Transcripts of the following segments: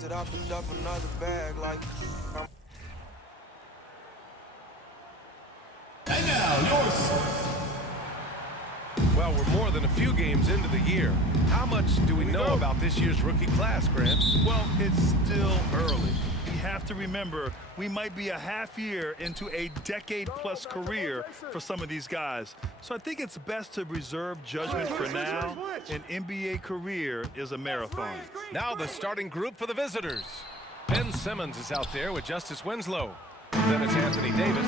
closet, I picked up another bag like And now, yours. Well, we're more than a few games into the year. How much do we know about this year's rookie class, Grant? Well, it's still early. We have to remember we might be a half year into a decade-plus career for some of these guys. So I think it's best to reserve judgment for now. An NBA career is a marathon. Now the starting group for the visitors. Ben Simmons is out there with Justice Winslow. Then it's Anthony Davis.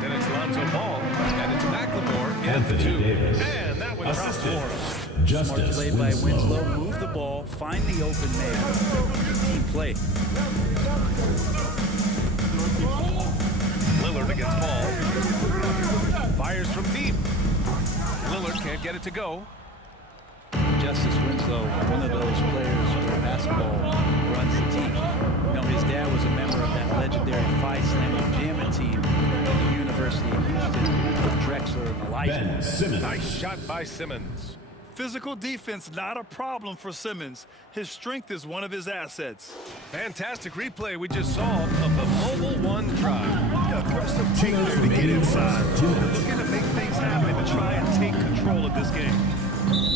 Then it's Lonzo Ball. And it's McLemore in the 2. Davis. And that one drops for him. Justice Smart play by Winslow. Move the ball. Find the open man. Team play. Lillard against Ball. Fires from deep. Lillard can't get it to go. Justice Winslow, one of those players where basketball runs the team. You know, his dad was a member of that legendary Phi Slam Jamma team at the University of Houston with Drexler and Elijah. Ben Simmons. Nice shot by Simmons. Physical defense, not a problem for Simmons. His strength is one of his assets. Fantastic replay we just saw of the mobile one drive. Aggressive take there to get inside. Looking to make things happen to try and take control of this game.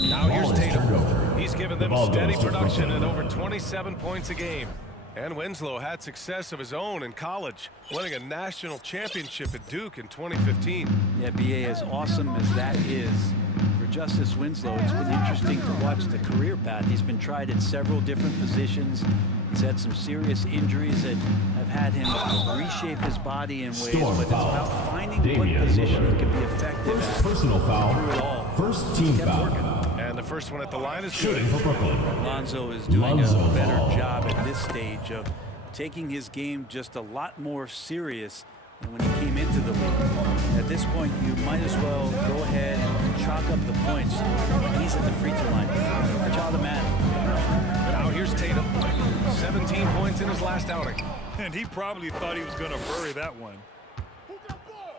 Now here's Tatum. over. He's given them steady production at over 27 points a game. And Winslow had success of his own in college, winning a national championship at Duke in 2015. Yeah, BA, as awesome as that is, for Justice Winslow, it's been interesting to watch the career path. He's been tried at several different positions. He's had some serious injuries that have had him reshape his body in ways, but it's about finding what position he can be effective at. Personal foul. Through it all. First team foul. And the first one at the line is Shooting good. for Brooklyn. Lonzo is doing Lonzo a better Ball. job at this stage of taking his game just a lot more serious than when he came into the league. At this point, you might as well go ahead and chalk up the points when he's at the free throw line. That's automatic. Now here's Tatum. 17 points in his last outing. And he probably thought he was going to bury that one.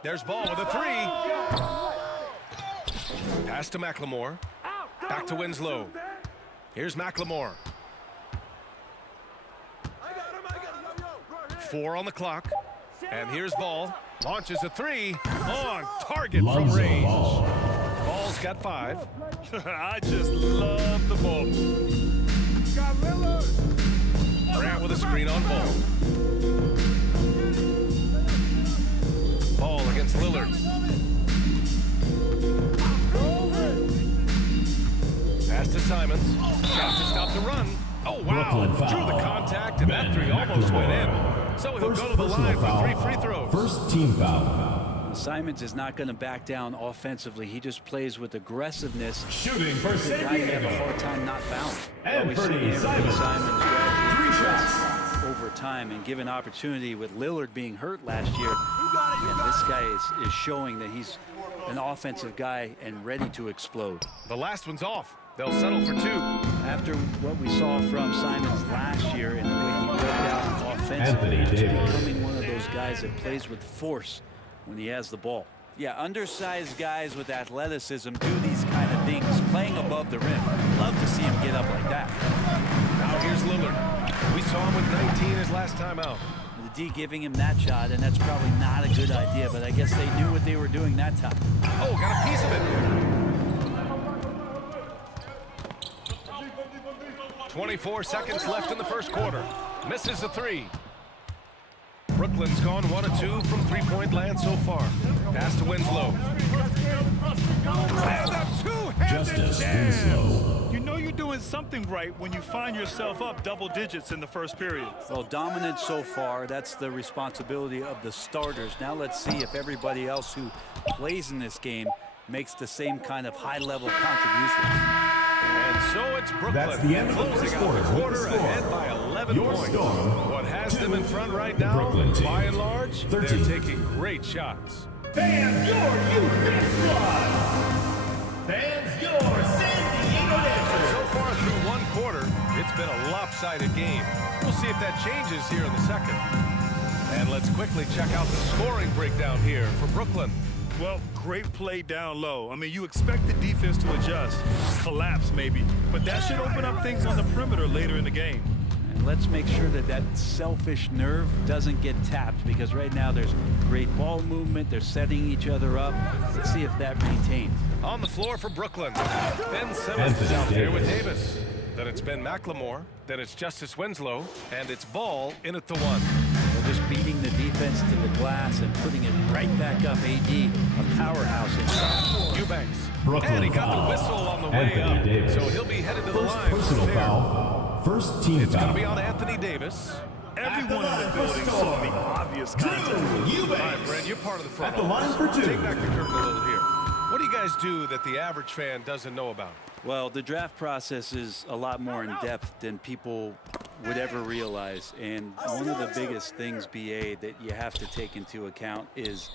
There's Ball with a 3. Pass to McLemore. Back to Winslow. Here's McLemore. 4 on the clock. And here's Ball. Launches a 3. On target from range. Ball's got 5. I just love the ball. Grant with a screen on Ball. Ball against Lillard. Pass to Simons. Shot to stop the run. Oh, wow. Drew the contact, and that 3 almost went in. So he'll go to the line for 3 free throws. First team foul. Simons is not going to back down offensively. He just plays with aggressiveness. Shooting for The San guy you have a Diego. hard time not fouling. And We see Bernie Anthony Simons. gradually 3 progress shots. over time, and given opportunity with Lillard being hurt last year, and this guy is showing that he's an offensive guy and ready to explode. The last one's off. They'll settle for 2. After what we saw from Simons last year and the way he worked out offensively, Anthony he's Davis. becoming one of those guys that plays with force when he has the ball. Yeah, undersized guys with athleticism do these kind of things, playing above the rim. Love to see him get up like that. Now here's Lillard. We saw him with 19 his last time out. The D giving him that shot, and that's probably not a good idea, but I guess they knew what they were doing that time. Oh, got a piece of it. 24 seconds left in the first quarter. Misses the 3. Brooklyn's gone 1 of 2 from three-point land so far. Pass to Winslow. And a two-handed Justice jam. Winslow. You know you're doing something right when you find yourself up double digits in the first period. Well, dominant so far. That's the responsibility of the starters. Now let's see if everybody else who plays in this game makes the same kind of high-level contributions. And so it's Brooklyn. That's the end of the closing first out quarter the with quarter the score. ahead by 11 Your points. Storm, What has them in front right the now, Brooklyn team. by and large, 13. they're taking great shots. Fans, your youth squad. Fans, your San Diego Dancers. So far through one quarter, it's been a lopsided game. We'll see if that changes here in the second. And let's quickly check out the scoring breakdown here for Brooklyn. Well, great play down low. I mean, you expect the defense to adjust, collapse maybe, but that should open up things on the perimeter later in the game. And let's make sure that that selfish nerve doesn't get tapped, because right now there's great ball movement. They're setting each other up. Let's see if that maintains. On the floor for Brooklyn, Ben Simmons is out there with Davis. Then it's Ben McLemore. Then it's Justice Winslow. And it's Ball in at the 1. They're just beating the defense to the glass and putting it right back up. AD, a powerhouse inside. Eubanks. Brooklyn And he got foul. the whistle on the way Anthony up. Davis. So he'll be headed to the First line. personal there. foul. First team It's going foul. to be on Anthony Davis. Everyone in the building saw the obvious contact. All right, Brent, you're part of the front At the line office. for 2. Take back the curtain a little here. What do you guys do that the average fan doesn't know about? Well, the draft process is a lot more in depth than people would ever realize. And one of the biggest things, BA, that you have to take into account is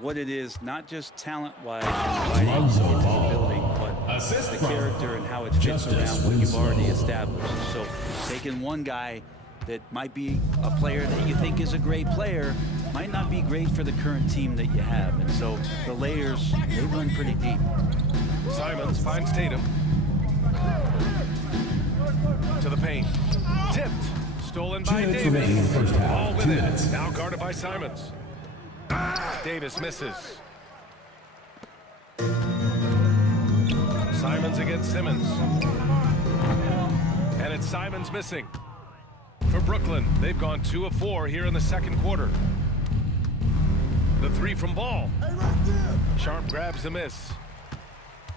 what it is, not just talent-wise inviting into the building, but Assist the from character and how it fits Justice around what you've already Winslow. established. So taking one guy that might be a player that you think is a great player might not be great for the current team that you have. And so the layers, they run pretty deep. Simons finds Tatum. To the paint. Tipped. Stolen 2 by minutes Davis. remaining in the first half. Ball with 2 it. minutes. Now guarded by Simons. Davis misses. Simons against Simmons. And it's Simons missing. For Brooklyn, they've gone 2 of 4 here in the second quarter. The 3 from Ball. Sharp grabs the miss.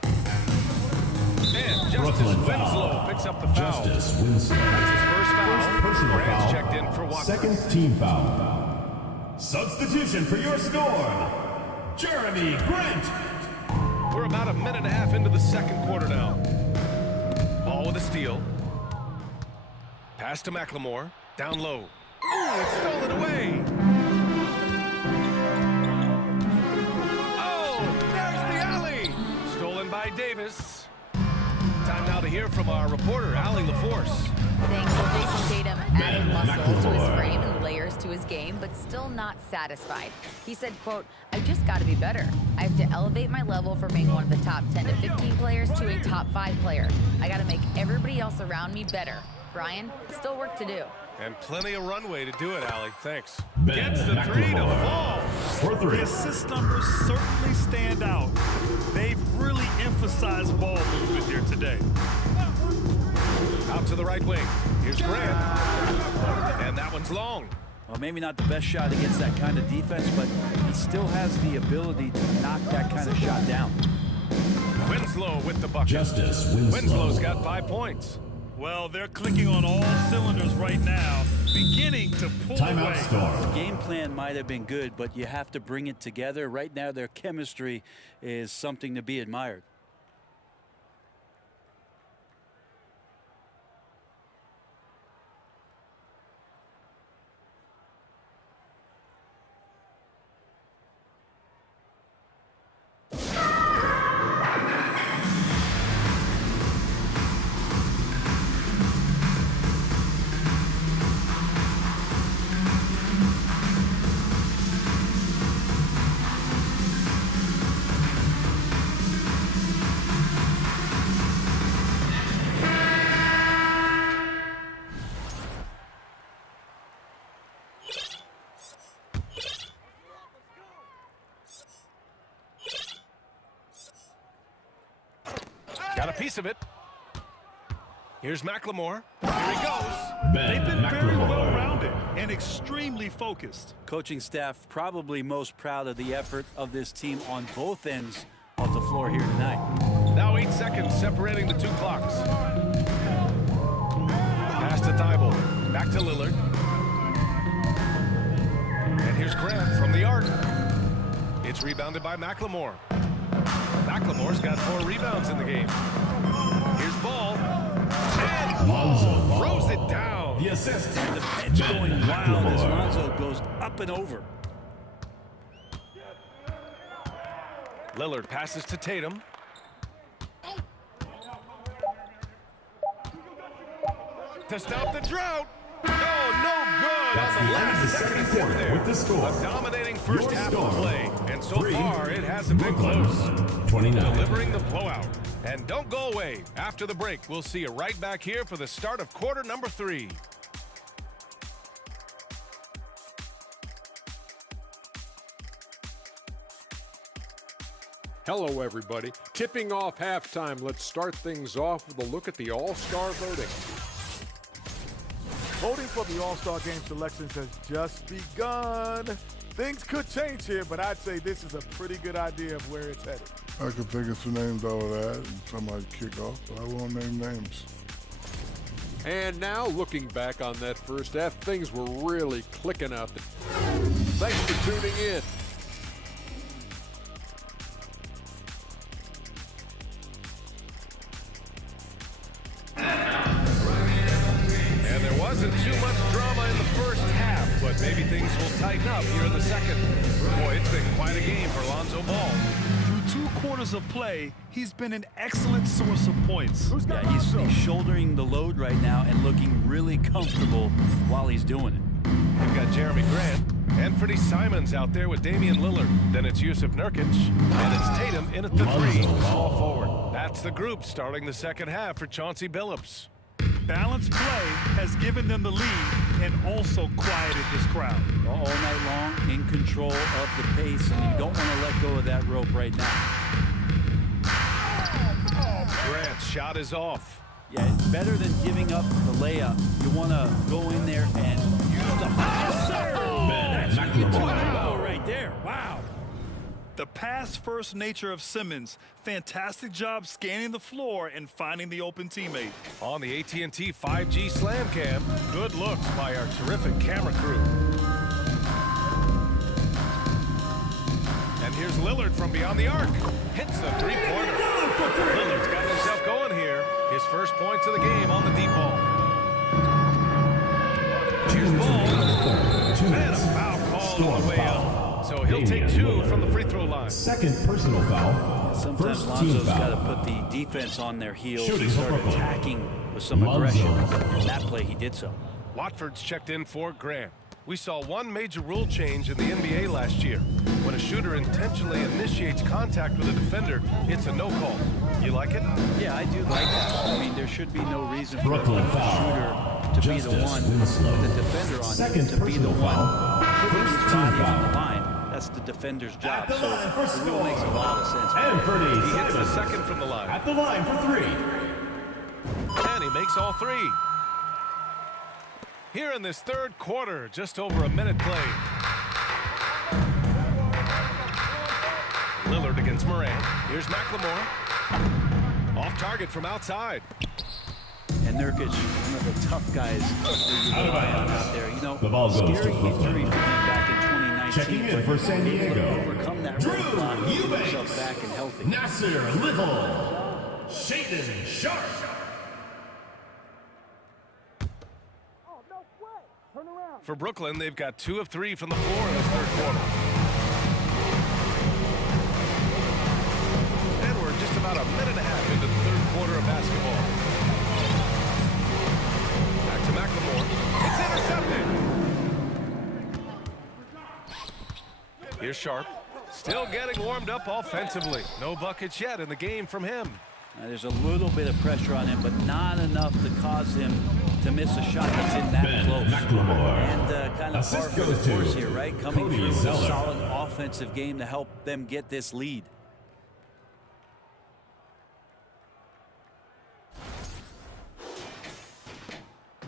And Justice Brooklyn Winslow foul. picks up the foul. Justice Winslow. That's his first foul. Personal Grant's foul. checked in for Watson. Second team foul. Substitution for your storm, Jeremy Grant. We're about a minute and a half into the second quarter now. Ball with a steal. Pass to McLemore. Down low. Ooh, it's stolen away. Oh, there's the alley. Stolen by Davis. Time now to hear from our reporter, Allie LaForce. Thanks. So Jason Tatum added muscle to his McLemore. frame and layers to his game, but still not satisfied. He said, quote, "I just got to be better. I have to elevate my level from being one of the top 10 to 15 players to a top 5 player. I got to make everybody else around me better. Brian, still work to do." And plenty of runway to do it, Allie. Thanks. Ben Gets the 3 to McLemore. fall. For 3. The assist numbers certainly stand out. They've really emphasized ball movement here today. Out to the right wing. Here's Grant. And that one's long. Well, maybe not the best shot against that kind of defense, but he still has the ability to knock that kind of shot down. Winslow with the bucket. Justice Winslow. Winslow's got 5 points. Well, they're clicking on all cylinders right now, beginning to pull Timeout away. Storm. Game plan might have been good, but you have to bring it together. Right now, their chemistry is something to be admired. Got a piece of it. Here's McLemore. Here he goes. They've Ben been very McLemore. well-rounded and extremely focused. Coaching staff probably most proud of the effort of this team on both ends of the floor here tonight. Now 8 seconds separating the 2 clocks. Pass to Thibault. Back to Lillard. And here's Grant from the arc. It's rebounded by McLemore. McLemore's got 4 rebounds in the game. Here's Ball. And Lonzo Ball. throws it down. The assist. The bench Ben going wild as McLemore. Lonzo goes up and over. Lillard passes to Tatum. To stop the drought. Oh, no good. That's on the the end of last the second second quarter there. with the score. A dominating first Your half score. of play. And so 3, far, it hasn't been close. Brooklyn 29. Delivering the blowout. And don't go away. After the break, we'll see you right back here for the start of quarter number 3. Hello, everybody. Tipping off halftime. Let's start things off with a look at the All-Star voting. Voting for the All-Star Game selections has just begun. Things could change here, but I'd say this is a pretty good idea of where it's headed. I could think of some names out of that and somebody kick off, but I won't name names. And now, looking back on that first half, things were really clicking out there. Thanks for tuning in. And there wasn't too much drama in the first half, but maybe things will tighten up here in the second. Boy, it's been quite a game for Lonzo Ball. Through 2 quarters of play, he's been an excellent source of points. Yeah, he's shouldering the load right now and looking really comfortable while he's doing it. We've got Jeremy Grant and Freddie Simons out there with Damian Lillard. Then it's Yusuf Nurkic, and it's Tatum in at the 3, small forward. That's the group starting the second half for Chauncey Billups. Balanced play has given them the lead and also quieted this crowd. All night long, in control of the pace, and you don't want to let go of that rope right now. Grant's shot is off. Yeah, it's better than giving up the layup. You want to go in there and use the Ben McLemore. right there. Wow. The pass-first nature of Simmons, fantastic job scanning the floor and finding the open teammate. On the AT&T 5G Slam Cam, good looks by our terrific camera crew. And here's Lillard from beyond the arc. Hits the three-pointer. Lillard's got himself going here. His first points of the game on the deep ball. Here's ball. And a foul call on the way up. So he'll take 2 from the free throw line. Second personal foul. Sometimes First team Lonzo's got to foul. put the defense on their heels Shooting and start for Brooklyn. attacking with some Lonzo. aggression. In that play, he did so. Watford's checked in for Grant. We saw one major rule change in the NBA last year. When a shooter intentionally initiates contact with a defender, it's a no call. You like it? Yeah, I do like that. I mean, there should be no reason for Brooklyn a foul. shooter to be Justice the one, Winslow. the defender on Second him, to be the personal one foul. putting his First team body on the foul. line. That's the defender's job. the So line for the rule makes a lot of sense. And Freddie He hits the Simons. second from the line. At the line for 3. And he makes all 3. Here in this third quarter, just over a minute played. Lillard against Morant. Here's McLemore. Off target from outside. And Nurkic, one of the tough guys that you rely on out there. You know, The ball goes to scary Brooklyn. injury for him back in 2019. Checking in but for San he was able to Diego. overcome that Drew roadblock and get Eubanks. himself back and healthy. Nasser Little. Shaden Sharp. For Brooklyn, they've got 2 of 3 from the floor in this third quarter. And we're just about a minute and a half into the third quarter of basketball. Back to McLemore. It's intercepted. Here's Sharp. Still getting warmed up offensively. No buckets yet in the game from him. There's a little bit of pressure on him, but not enough to cause him to miss a shot that's in that Ben close. McLemore. And kind of Assist par for the goes to course here, right? Coming Cody through with a Zeller. solid offensive game to help them get this lead.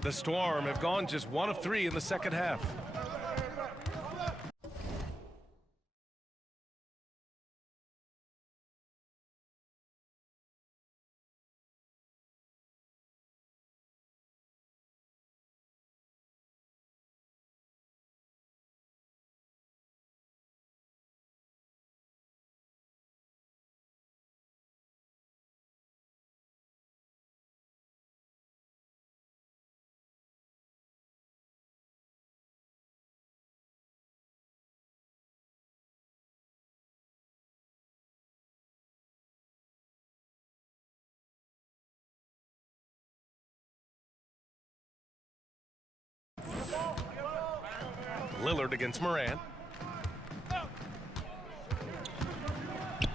The Storm have gone just 1 of 3 in the second half. Lillard against Morant.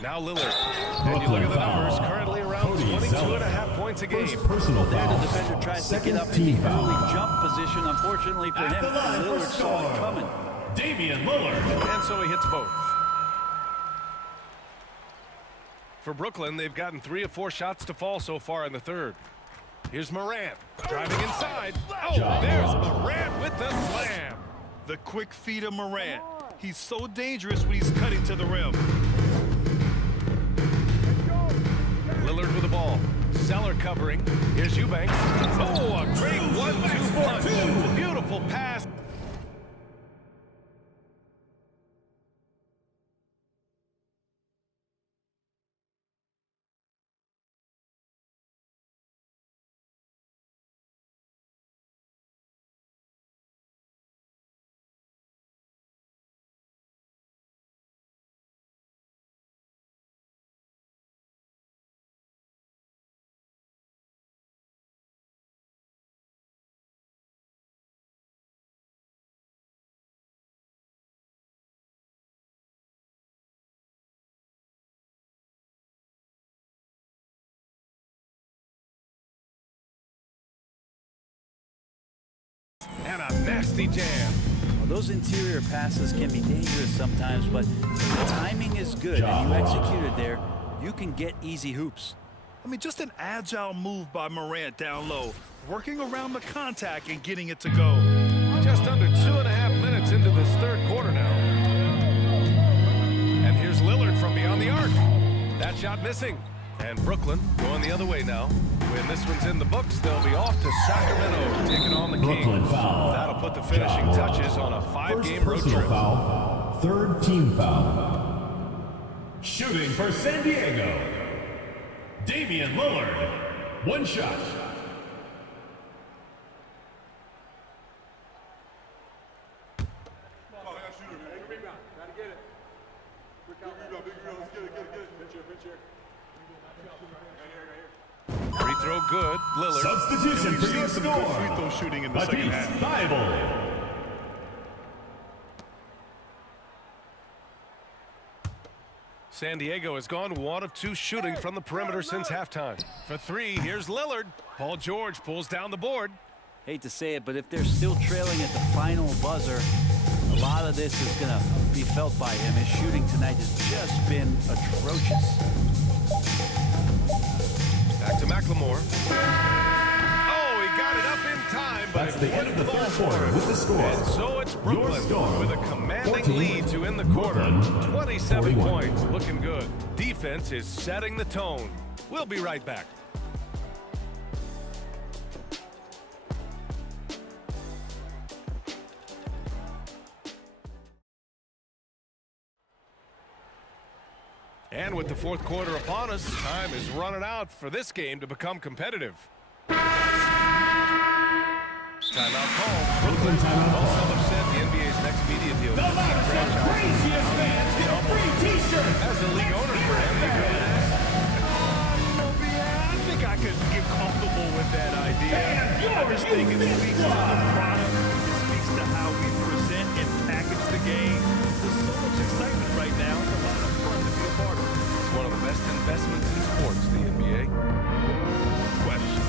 Now Lillard. And you look at the numbers, currently around 22.5 points a game. First personal There, foul. the defender tries to Second get up in team the foul. early jump position. Unfortunately for him, Lillard saw it coming. Damian Lillard. And so he hits both. For Brooklyn, they've gotten 3 of 4 shots to fall so far in the third. Here's Morant driving inside. Oh, there's Morant with the slam. The quick feet of Morant. He's so dangerous when he's cutting to the rim. Lillard with the ball. Zeller covering. Here's Eubanks. Oh, a great 1-2 punch. Beautiful pass. And a nasty jam. Well, those interior passes can be dangerous sometimes, but if the timing is good and you execute it there, you can get easy hoops. I mean, just an agile move by Morant down low, working around the contact and getting it to go. Just under 2.5 minutes into this third quarter now. And here's Lillard from beyond the arc. That shot missing. And Brooklyn going the other way now. When this one's in the books, they'll be off to Sacramento, taking on the Kings. That'll put the finishing touches on a 5-game road trip. Foul, third team foul. Shooting for San Diego, Damian Lillard. 1 shot. Free throw good. Lillard. Substitution for your Some good free score. throw shooting in the second half. Bible. San Diego has gone 1 of 2 shooting from the perimeter since halftime. For 3, here's Lillard. Paul George pulls down the board. Hate to say it, but if they're still trailing at the final buzzer, a lot of this is going to be felt by him. His shooting tonight has just been atrocious. Back to McLemore. Oh, he got it up in time, but That's the end of the third quarter with the score. And so it's Brooklyn with a commanding 14, lead to end the quarter. Brooklyn, 27 41. points, looking good. Defense is setting the tone. We'll be right back. And with the fourth quarter upon us, time is running out for this game to become competitive. Timeout call. Brooklyn timeout call. Some have said the NBA's next media deal The Madison craziest fans get a free T-shirt. as the league owner for I think I could get comfortable with that idea. I just think it speaks to the product. It speaks to how we present and package the game. There's so much excitement right now. It's a lot of fun to be a part of. It's one of the best investments in sports, the NBA. Question.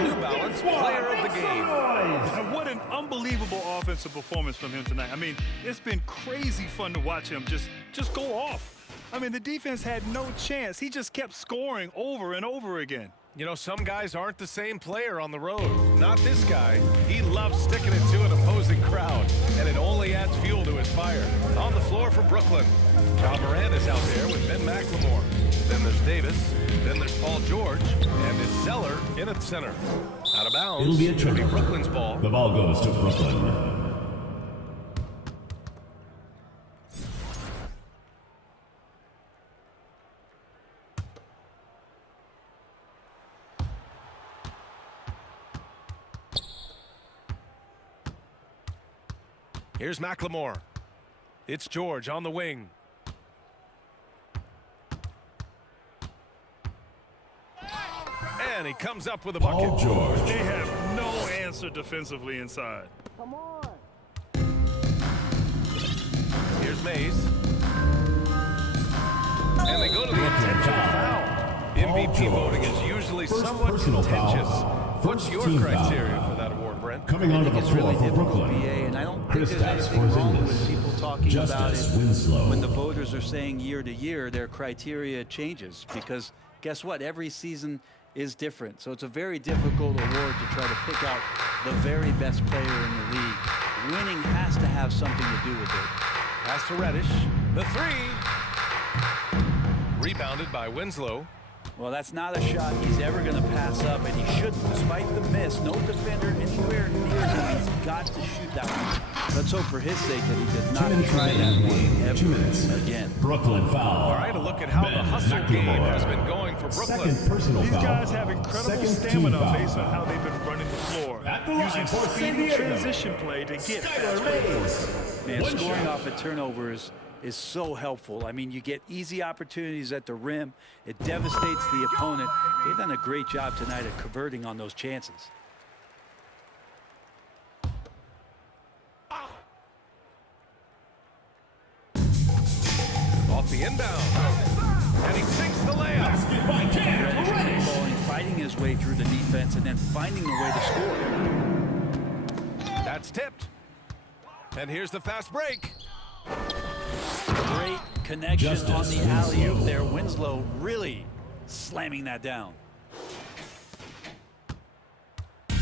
New Balance Player of the Game. And what an unbelievable offensive performance from him tonight. I mean, it's been crazy fun to watch him just go off. I mean, the defense had no chance. He just kept scoring over and over again. You know, some guys aren't the same player on the road. Not this guy. He loves sticking it to an opposing crowd, and it only adds fuel to his fire. On the floor for Brooklyn, John Morant is out there with Ben McLemore. Then there's Davis. Then there's Paul George. And it's Zeller in at center. Out of bounds. It'll be a It'll turnover. be Brooklyn's ball. The ball goes to Brooklyn. Here's McLemore. It's George on the wing. And he comes up with a bucket. Paul George. They have no answer defensively inside. Here's Mays. And they go to the intentional foul. MVP voting is usually somewhat contentious. What's your criteria for that award, Brent? Coming onto the It's floor really for difficult, Brooklyn. BA, and I don't think there's Kristaps anything wrong with Porzingis. people talking about Justice it Winslow. when the voters are saying year to year their criteria changes, because guess what? Every season is different. So it's a very difficult award to try to pick out the very best player in the league. Winning has to have something to do with it. Pass to Reddish. The three. Rebounded by Winslow. Well, that's not a shot he's ever going to pass up, and he shouldn't, despite the miss. No defender anywhere near him. He's got to shoot that one. Let's hope for his sake that he does not try that one ever again. Brooklyn foul. All right, a look at how the hustle game has been going for Brooklyn. Second personal These foul. guys have incredible Second team stamina foul. based on how they've been running the floor, At the line using for San speedy Diego. transition play to get Skylar fast breaks. Mays. Man, One scoring shot. off at turnovers is so helpful. I mean, you get easy opportunities at the rim. It devastates the opponent. They've done a great job tonight at converting on those chances. Off the inbound. And he sinks the layup. Basket by Cam Reddish. Bowling, fighting his way through the defense and then finding the way to score. That's tipped. And here's the fast break. Great connection Justice on the alley-oop Winslow. there. Winslow really slamming that down.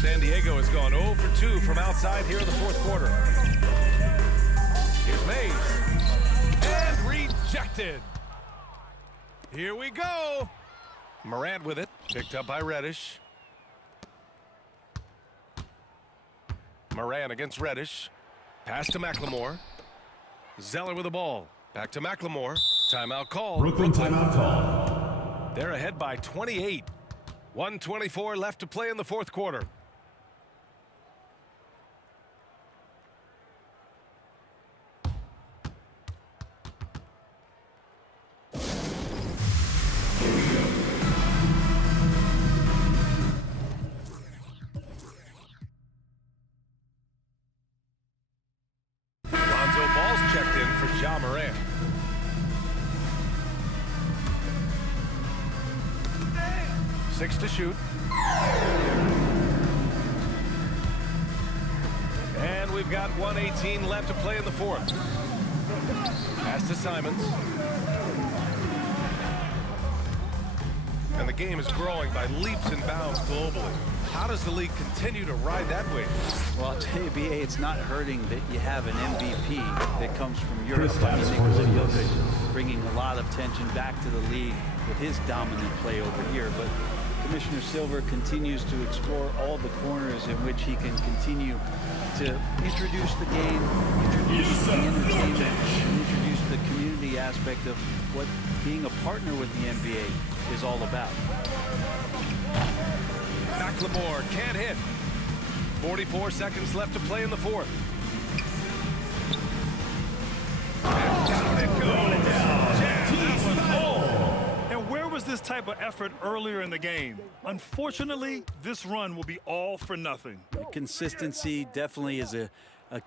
San Diego has gone 0 for 2 from outside here in the fourth quarter. Here's Mays. And rejected. Here we go. Morant with it. Picked up by Reddish. Morant against Reddish. Pass to McLemore. Zeller with the ball. Back to McLemore. Timeout called. Brooklyn timeout call. They're ahead by 28. 1:24 left to play in the fourth quarter. Lonzo Ball's checked in for Ja Morant. Six to shoot. And we've got 1:18 left to play in the fourth. Pass to Simons. And the game is growing by leaps and bounds globally. How does the league continue to ride that wave? Well, I'll tell you, BA, it's not hurting that you have an MVP that comes from Europe. Kristaps Nikola Porzingis. Jokic bringing a lot of tension back to the league with his dominant play over here. But Commissioner Silver continues to explore all the corners in which he can continue to introduce the game, introduce the entertainment, and introduce the community aspect of what being a partner with the NBA is all about. McLemore can't hit. 44 seconds left to play in the fourth. And down it goes. Jam that one home. And where was this type of effort earlier in the game? Unfortunately, this run will be all for nothing. Consistency definitely is a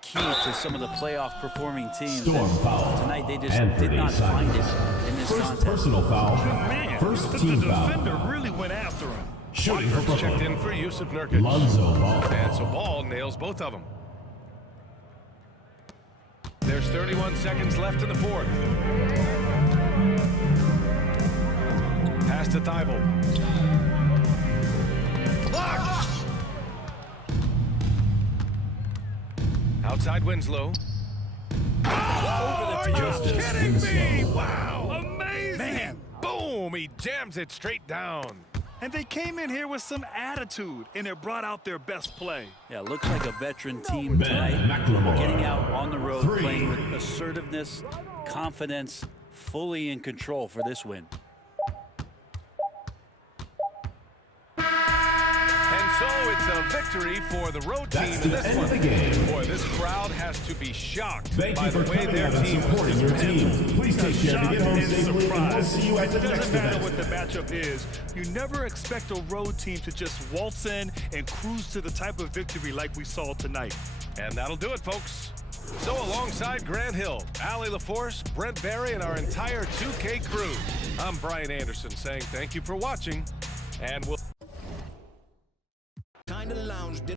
key to some of the playoff performing teams. Storm foul. Tonight they just Anthony did not find it Simons. in this First contest. personal foul. Man, First the team defender foul. really went after him. Shooting for Checked Brooklyn. in for Yusuf Nurkic. Lonzo Ball. And so Ball nails both of them. There's 31 seconds left in the fourth. Pass to Thibault. Blocked! Outside Winslow. Oh, are you Justice kidding me? Winslow. Wow. Amazing. Man, boom, he jams it straight down. And they came in here with some attitude, and it brought out their best play. Yeah, looks like a veteran team Ben tonight. McLemore. Getting out on the road, Three. playing with assertiveness, confidence, fully in control for this win. And so it's a victory for the road team That's in the this end one. of the game. Boy, this crowd has to be shocked Thank by you the for way coming their out and team was supporting your dismantled. team. Please take care to Shock get home and safely, and we'll surprise. see you at the It next doesn't matter event. what the matchup is. You never expect a road team to just waltz in and cruise to the type of victory like we saw tonight. And that'll do it, folks. So along Alongside Grant Hill, Allie LaForce, Brent Barry, and our entire 2K crew, I'm Brian Anderson saying thank you for watching, and we'll... Kinda lounge.